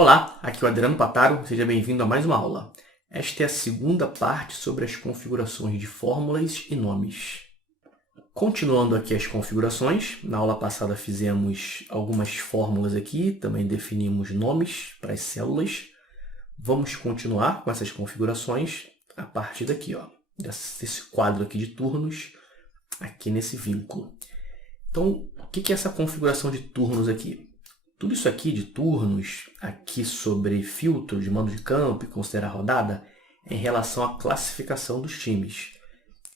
Olá, aqui é o Adriano Pataro, seja bem-vindo a mais uma aula. Esta é a segunda parte sobre as configurações de fórmulas e nomes. Continuando aqui as configurações, na aula passada fizemos algumas fórmulas aqui, também definimos nomes para as células. Vamos continuar com essas configurações a partir daqui, desse quadro aqui de turnos, aqui nesse vínculo. Então, o que é essa configuração de turnos aqui? Tudo isso aqui de turnos, aqui sobre filtro de mando de campo e considerar rodada, é em relação à classificação dos times,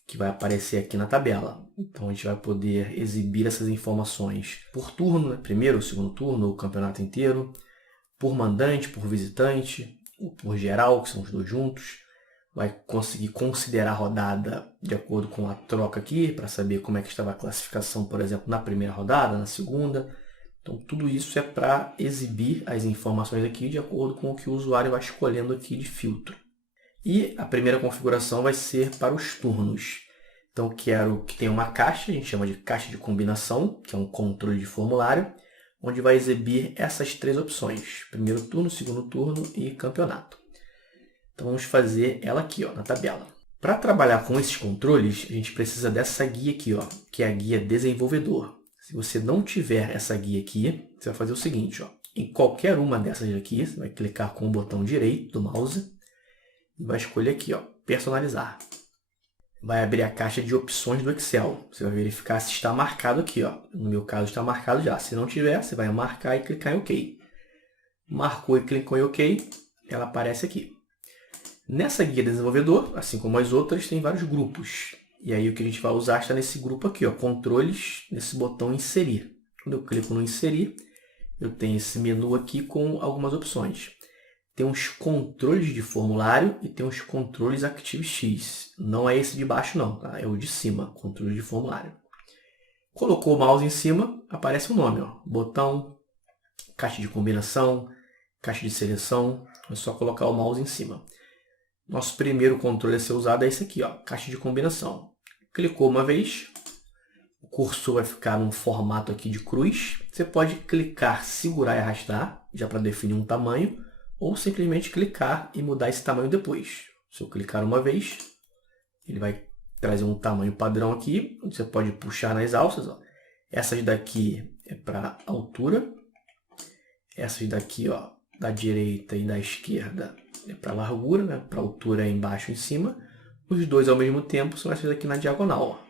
que vai aparecer aqui na tabela. Então, a gente vai poder exibir essas informações por turno, primeiro ou segundo turno, ou o campeonato inteiro, por mandante, por visitante, ou por geral, que são os dois juntos. Vai conseguir considerar a rodada de acordo com a troca aqui, para saber como é que estava a classificação, por exemplo, na primeira rodada, na segunda. Então, tudo isso é para exibir as informações aqui de acordo com o que o usuário vai escolhendo aqui de filtro. E a primeira configuração vai ser para os turnos. Então, quero que tenha uma caixa, a gente chama de caixa de combinação, que é um controle de formulário, onde vai exibir essas três opções: primeiro turno, segundo turno e campeonato. Então, vamos fazer ela aqui na tabela. Para trabalhar com esses controles, a gente precisa dessa guia aqui, que é a guia desenvolvedor. Se você não tiver essa guia aqui, você vai fazer o seguinte, em qualquer uma dessas aqui, você vai clicar com o botão direito do mouse e vai escolher aqui, personalizar. Vai abrir a caixa de opções do Excel. Você vai verificar se está marcado aqui, No meu caso está marcado já. Se não tiver, você vai marcar e clicar em OK. Marcou e clicou em OK, ela aparece aqui. Nessa guia desenvolvedor, assim como as outras, tem vários grupos. E aí o que a gente vai usar está nesse grupo aqui, controles, nesse botão inserir. Quando eu clico no inserir, eu tenho esse menu aqui com algumas opções. Tem uns controles de formulário e tem uns controles ActiveX. Não é esse de baixo não, tá? É o de cima, controle de formulário. Colocou o mouse em cima, aparece o nome, botão, caixa de combinação, caixa de seleção. É só colocar o mouse em cima. Nosso primeiro controle a ser usado é esse aqui, caixa de combinação. Clicou uma vez, o cursor vai ficar num formato aqui de cruz. Você pode clicar, segurar e arrastar, já para definir um tamanho, ou simplesmente clicar e mudar esse tamanho depois. Se eu clicar uma vez, ele vai trazer um tamanho padrão aqui, onde você pode puxar nas alças. Essas daqui é para altura, essas daqui da direita e da esquerda é para largura, para altura embaixo e em cima. Os dois ao mesmo tempo são essas aqui na diagonal.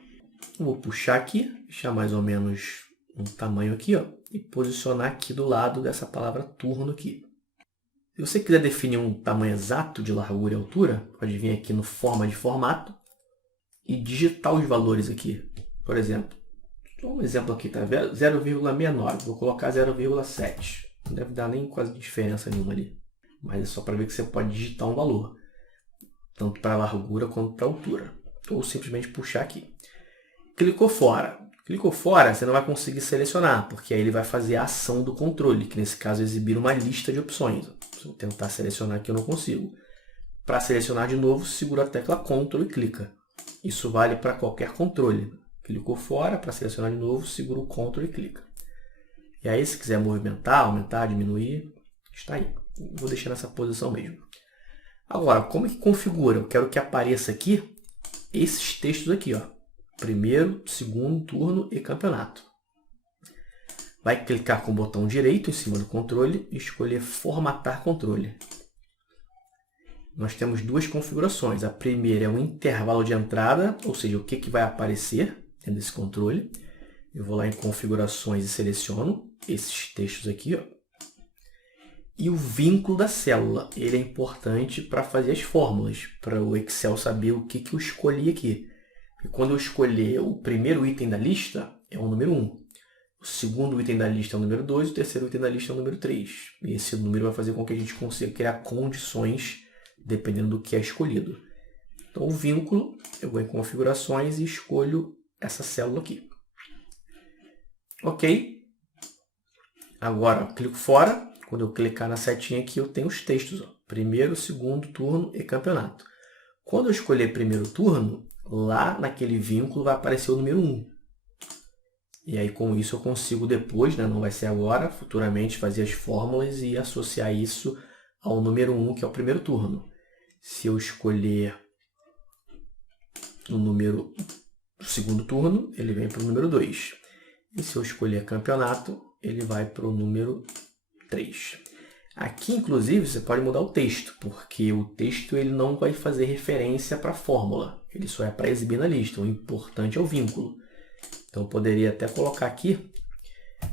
Vou puxar aqui, deixar mais ou menos um tamanho aqui, e posicionar aqui do lado dessa palavra turno aqui. Se você quiser definir um tamanho exato de largura e altura, pode vir aqui no forma de formato e digitar os valores aqui. Por exemplo, um exemplo aqui, tá? 0,69, vou colocar 0,7. Não deve dar nem quase diferença nenhuma ali. Mas é só para ver que você pode digitar um valor, tanto para a largura quanto para a altura. Ou simplesmente puxar aqui. Clicou fora. Clicou fora, você não vai conseguir selecionar, porque aí ele vai fazer a ação do controle, que nesse caso é exibir uma lista de opções. Se eu tentar selecionar aqui, eu não consigo. Para selecionar de novo, segura a tecla Ctrl e clica. Isso vale para qualquer controle. Clicou fora, para selecionar de novo, segura o Ctrl e clica. E aí, se quiser movimentar, aumentar, diminuir, está aí. Vou deixar nessa posição mesmo. Agora, como é que configura? Eu quero que apareça aqui esses textos aqui, primeiro, segundo turno e campeonato. Vai clicar com o botão direito em cima do controle e escolher formatar controle. Nós temos duas configurações. A primeira é o intervalo de entrada, ou seja, o que vai aparecer dentro desse controle. Eu vou lá em configurações e seleciono esses textos aqui, E o vínculo da célula, ele é importante para fazer as fórmulas, para o Excel saber o que eu escolhi aqui. E quando eu escolher o primeiro item da lista, é o número 1. O segundo item da lista é o número 2, o terceiro item da lista é o número 3. E esse número vai fazer com que a gente consiga criar condições, dependendo do que é escolhido. Então, o vínculo, eu vou em configurações e escolho essa célula aqui. Ok. Agora, eu clico fora. Quando eu clicar na setinha aqui, eu tenho os textos. Primeiro, segundo turno e campeonato. Quando eu escolher primeiro turno, lá naquele vínculo vai aparecer o número 1. E aí com isso eu consigo depois, né, não vai ser agora, futuramente fazer as fórmulas e associar isso ao número 1, que é o primeiro turno. Se eu escolher o número do segundo turno, ele vem para o número 2. E se eu escolher campeonato, ele vai para o número 3. Aqui, inclusive, você pode mudar o texto, porque o texto ele não vai fazer referência para a fórmula. Ele só é para exibir na lista. O importante é o vínculo. Então, eu poderia até colocar aqui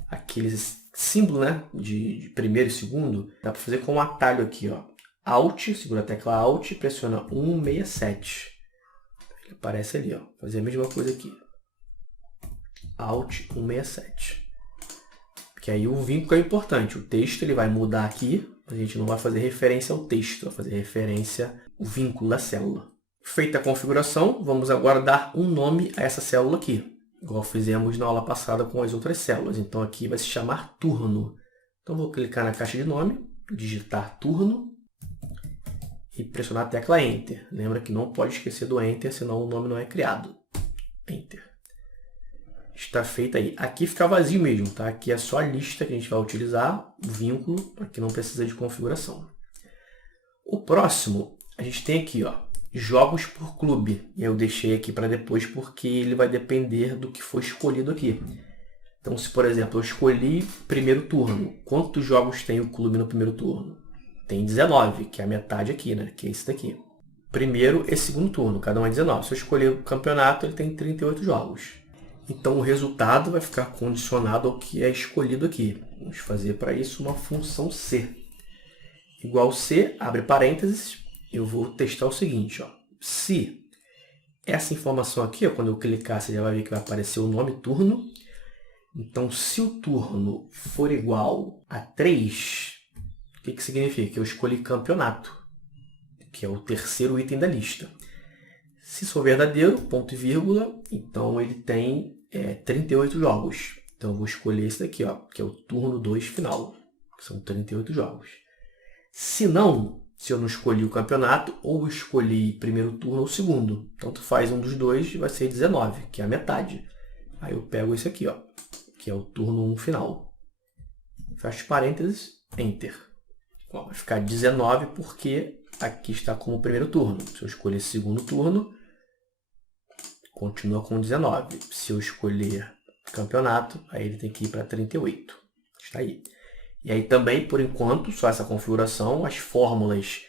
aqueles símbolos, né, de primeiro e segundo. Dá para fazer com um atalho aqui, ó. Alt, segura a tecla Alt e pressiona 167. Ele aparece ali, ó. Fazer a mesma coisa aqui. Alt 167. Que aí o vínculo é importante. O texto ele vai mudar aqui. A gente não vai fazer referência ao texto, vai fazer referência ao vínculo da célula. Feita a configuração, vamos agora dar um nome a essa célula aqui. Igual fizemos na aula passada com as outras células. Então aqui vai se chamar turno. Então vou clicar na caixa de nome, digitar turno e pressionar a tecla Enter. Lembra que não pode esquecer do Enter, senão o nome não é criado. Enter. Está feita aí. Aqui fica vazio mesmo, tá? Aqui é só a lista que a gente vai utilizar, o vínculo, aqui não precisa de configuração. O próximo, a gente tem aqui, ó, jogos por clube. E eu deixei aqui para depois porque ele vai depender do que for escolhido aqui. Então, se por exemplo, eu escolhi primeiro turno, quantos jogos tem o clube no primeiro turno? Tem 19, que é a metade aqui, né? Que é esse daqui. Primeiro e segundo turno, cada um é 19. Se eu escolher o campeonato, ele tem 38 jogos. Então, o resultado vai ficar condicionado ao que é escolhido aqui. Vamos fazer para isso uma função C. Igual C, abre parênteses, eu vou testar o seguinte, ó. Se essa informação aqui, ó, quando eu clicar, você já vai ver que vai aparecer o nome turno. Então, se o turno for igual a 3, o que significa? Que eu escolhi campeonato, que é o terceiro item da lista. Se for verdadeiro, ponto e vírgula, então ele tem 38 jogos. Então eu vou escolher esse daqui, ó, que é o turno 2 final, que são 38 jogos. Se não, se eu não escolhi o campeonato, ou escolhi primeiro turno ou segundo, tanto faz um dos dois, vai ser 19, que é a metade. Aí eu pego esse aqui, ó, que é o turno 1 final. Fecho parênteses, Enter. Bom, vai ficar 19 porque aqui está como primeiro turno. Se eu escolher segundo turno, continua com 19. Se eu escolher campeonato, aí ele tem que ir para 38. Está aí. E aí também, por enquanto, só essa configuração, as fórmulas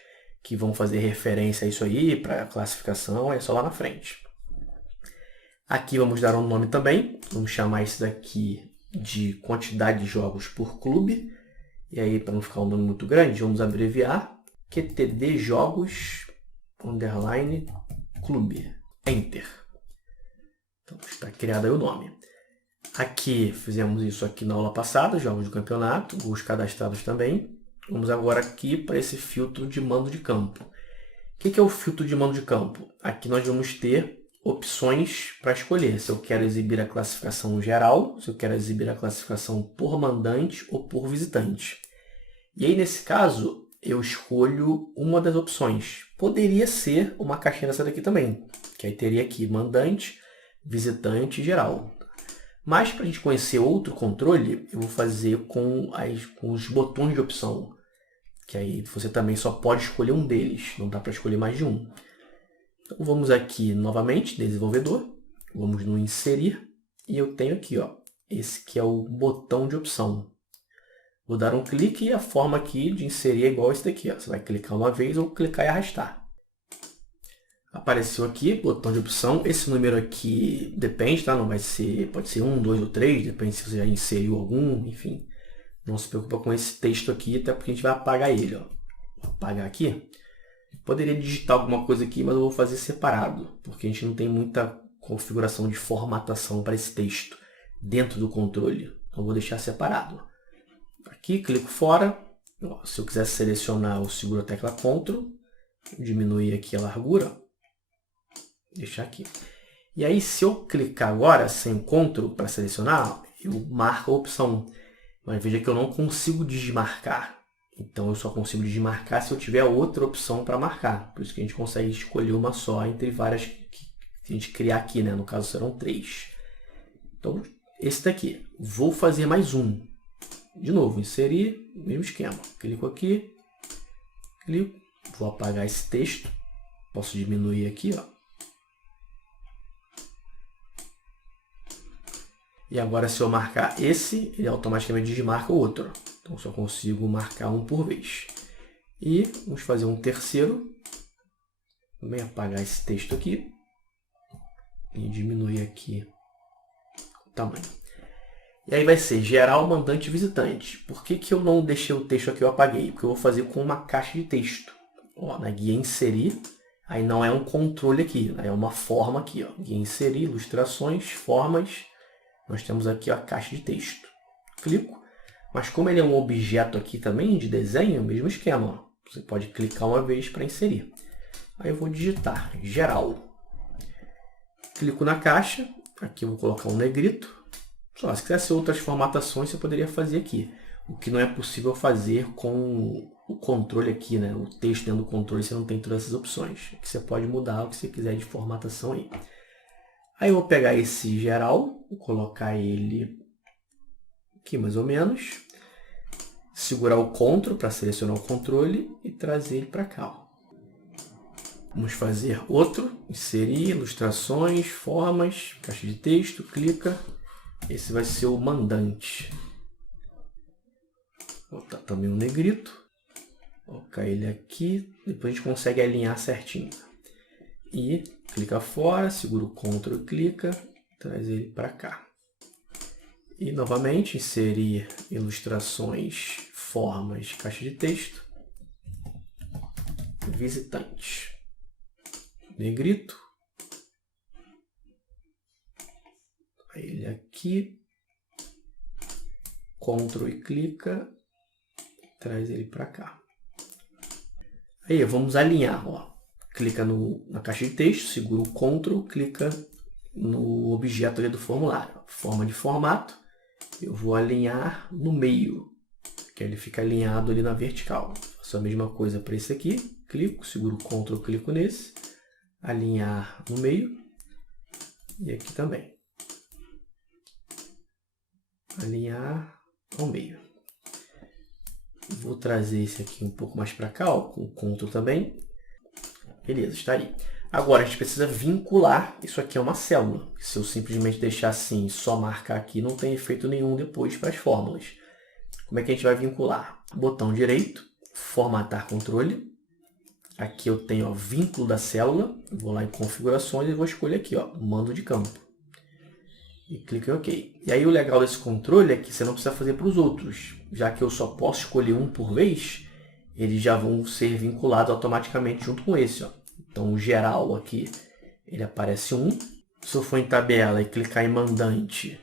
que vão fazer referência a isso aí, para a classificação, é só lá na frente. Aqui vamos dar um nome também. Vamos chamar isso daqui de quantidade de jogos por clube. E aí, para não ficar um nome muito grande, vamos abreviar QTD jogos _ clube. Enter. Então, está criado aí o nome. Aqui, fizemos isso aqui na aula passada, jogos do campeonato, os cadastrados também. Vamos agora aqui para esse filtro de mando de campo. O que é o filtro de mando de campo? Aqui nós vamos ter opções para escolher. Se eu quero exibir a classificação geral, se eu quero exibir a classificação por mandante ou por visitante. E aí, nesse caso, eu escolho uma das opções. Poderia ser uma caixinha dessa daqui também, que aí teria aqui mandante, visitante e geral. Mas para a gente conhecer outro controle, eu vou fazer com os botões de opção, que aí você também só pode escolher um deles, não dá para escolher mais de um. Então vamos aqui novamente, desenvolvedor, vamos no inserir, e eu tenho aqui, ó, esse que é o botão de opção. Vou dar um clique e a forma aqui de inserir é igual a esse daqui, ó. Você vai clicar uma vez ou clicar e arrastar. Apareceu aqui, botão de opção. Esse número aqui depende, tá? Não vai ser, pode ser 1, 2 ou 3, depende se você já inseriu algum, enfim. Não se preocupa com esse texto aqui, até porque a gente vai apagar ele, ó. Vou apagar aqui. Poderia digitar alguma coisa aqui, mas eu vou fazer separado, porque a gente não tem muita configuração de formatação para esse texto dentro do controle. Então eu vou deixar separado. Aqui, clico fora. Se eu quiser selecionar, eu seguro a tecla Ctrl, diminuir aqui a largura, deixar aqui. E aí, se eu clicar agora sem Ctrl para selecionar, eu marco a opção. Mas veja que eu não consigo desmarcar. Então, eu só consigo desmarcar se eu tiver outra opção para marcar. Por isso que a gente consegue escolher uma só entre várias que a gente criar aqui, né? No caso, serão 3. Então, esse daqui. Vou fazer mais um. De novo, inserir, mesmo esquema. Clico aqui, clico, vou apagar esse texto. Posso diminuir aqui, ó. E agora, se eu marcar esse, ele automaticamente desmarca o outro. Então, só consigo marcar um por vez. E vamos fazer um terceiro. Também apagar esse texto aqui. E diminuir aqui o tamanho. E aí vai ser geral, mandante e visitante. Por que eu não deixei o texto aqui, eu apaguei? Porque eu vou fazer com uma caixa de texto. Ó, na guia inserir, aí não é um controle aqui, né? É uma forma aqui. Ó. Guia inserir, ilustrações, formas. Nós temos aqui ó, a caixa de texto. Clico. Mas como ele é um objeto aqui também de desenho, mesmo esquema. Ó. Você pode clicar uma vez para inserir. Aí eu vou digitar geral. Clico na caixa. Aqui eu vou colocar um negrito. Só, se quisesse outras formatações, você poderia fazer aqui. O que não é possível fazer com o controle aqui, né? O texto dentro do controle, você não tem todas essas opções. Aqui você pode mudar o que você quiser de formatação aí. Aí eu vou pegar esse geral, vou colocar ele aqui mais ou menos. Segurar o CTRL para selecionar o controle e trazer ele para cá. Ó. Vamos fazer outro. Inserir, ilustrações, formas, caixa de texto, clica. Esse vai ser o mandante. Vou botar também um negrito. Vou colocar ele aqui. Depois a gente consegue alinhar certinho. E clica fora, segura o CTRL e clica. Traz ele para cá. E novamente inserir ilustrações, formas, caixa de texto. Visitante. Negrito. Ele aqui. CTRL e clica. Traz ele para cá. Aí vamos alinhar. Ó. Clica na caixa de texto, segura o CTRL, clica no objeto ali do formulário. Forma de formato. Eu vou alinhar no meio, que ele fica alinhado ali na vertical. Faço a mesma coisa para esse aqui. Clico, seguro o CTRL, clico nesse. Alinhar no meio. E aqui também. Alinhar ao meio. Vou trazer esse aqui um pouco mais para cá, ó, com o CTRL também. Beleza, está aí. Agora a gente precisa vincular. Isso aqui é uma célula. Se eu simplesmente deixar assim, só marcar aqui, não tem efeito nenhum depois para as fórmulas. Como é que a gente vai vincular? Botão direito, formatar controle. Aqui eu tenho ó, vínculo da célula. Vou lá em configurações e vou escolher aqui, ó, mando de campo. E clico em OK. E aí o legal desse controle é que você não precisa fazer para os outros. Já que eu só posso escolher um por vez, eles já vão ser vinculados automaticamente junto com esse. Ó. Então o geral aqui, ele aparece 1. Se eu for em tabela e clicar em mandante,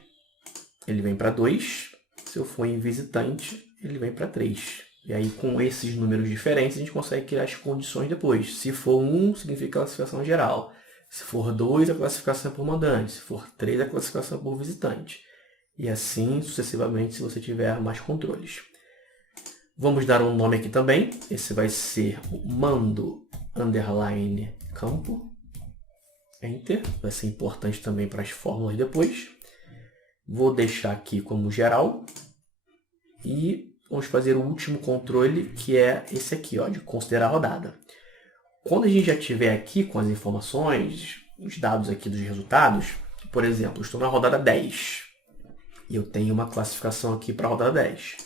ele vem para 2. Se eu for em visitante, ele vem para 3. E aí com esses números diferentes, a gente consegue criar as condições depois. Se for 1, significa classificação geral. Se for 2, a classificação é por mandante. Se for 3, a classificação é por visitante. E assim sucessivamente, se você tiver mais controles. Vamos dar um nome aqui também. Esse vai ser o mando underline campo. Enter. Vai ser importante também para as fórmulas depois. Vou deixar aqui como geral. E vamos fazer o último controle, que é esse aqui, ó, de considerar a rodada. Quando a gente já estiver aqui com as informações, os dados aqui dos resultados, por exemplo, eu estou na rodada 10 e eu tenho uma classificação aqui para a rodada 10.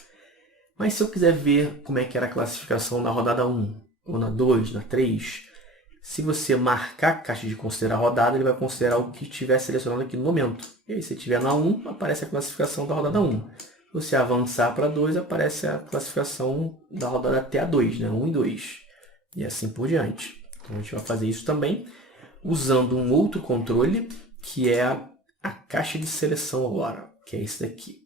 Mas se eu quiser ver como é que era a classificação na rodada 1, ou na 2, na 3, se você marcar a caixa de considerar a rodada, ele vai considerar o que estiver selecionado aqui no momento. E aí, se estiver na 1, aparece a classificação da rodada 1. Se você avançar para 2, aparece a classificação da rodada até a 2, né? 1 e 2. E assim por diante. Então a gente vai fazer isso também usando um outro controle, que é a caixa de seleção agora, que é esse daqui.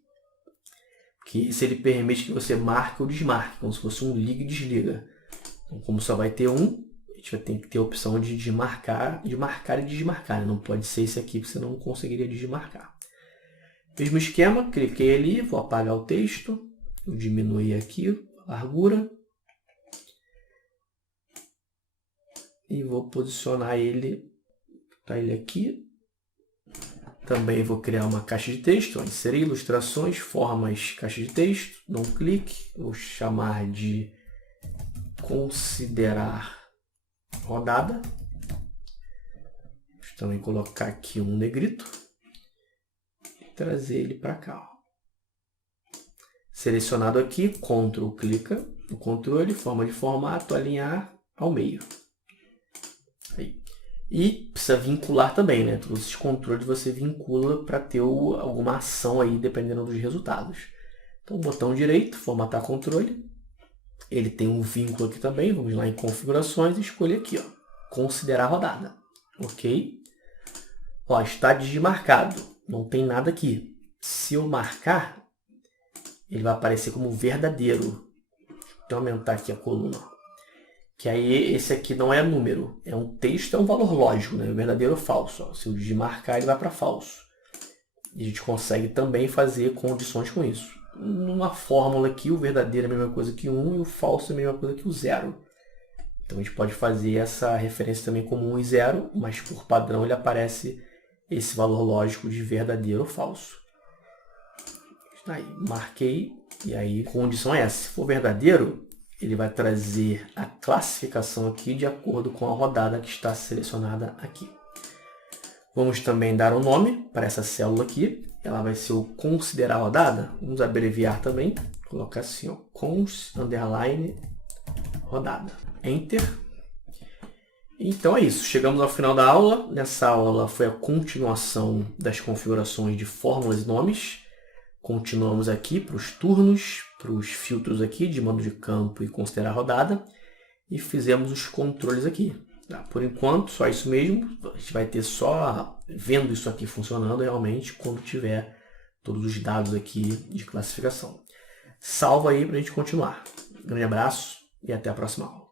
Que esse ele permite que você marque ou desmarque, como se fosse um liga e desliga. Então, como só vai ter um, a gente vai ter que ter a opção de marcar e desmarcar. Né? Não pode ser esse aqui, porque você não conseguiria desmarcar. Mesmo esquema, cliquei ali, vou apagar o texto, vou diminuir aqui a largura. E vou posicionar ele, botar ele aqui. Também vou criar uma caixa de texto, inserir ilustrações, formas, caixa de texto, dou um clique, vou chamar de considerar rodada. Vou também colocar aqui um negrito e trazer ele para cá. Ó. Selecionado aqui, Ctrl clica no controle, forma de formato, alinhar ao meio. Aí. E precisa vincular também, né? Todos esses controles você vincula para ter alguma ação aí, dependendo dos resultados. Então, botão direito, formatar controle. Ele tem um vínculo aqui também. Vamos lá em configurações e escolher aqui, ó, considerar rodada. Ok? Ó, está desmarcado. Não tem nada aqui. Se eu marcar, ele vai aparecer como verdadeiro. Deixa eu aumentar aqui a coluna. Que aí esse aqui não é número, é um texto, é um valor lógico, né? Verdadeiro ou falso. Ó. Se eu desmarcar, ele vai para falso. E a gente consegue também fazer condições com isso. Numa fórmula aqui, o verdadeiro é a mesma coisa que 1 e o falso é a mesma coisa que o 0. Então a gente pode fazer essa referência também como 1 e 0, mas por padrão ele aparece esse valor lógico de verdadeiro ou falso. Aí, marquei, e aí condição é essa. Se for verdadeiro, ele vai trazer a classificação aqui de acordo com a rodada que está selecionada aqui. Vamos também dar um nome para essa célula aqui. Ela vai ser o considerar rodada. Vamos abreviar também. Colocar assim, ó, cons, underline, rodada. Enter. Então é isso. Chegamos ao final da aula. Nessa aula foi a continuação das configurações de fórmulas e nomes. Continuamos aqui para os turnos, para os filtros aqui de mando de campo e considerar rodada. E fizemos os controles aqui. Tá? Por enquanto, só isso mesmo. A gente vai ter só vendo isso aqui funcionando realmente quando tiver todos os dados aqui de classificação. Salva aí para a gente continuar. Grande abraço e até a próxima aula.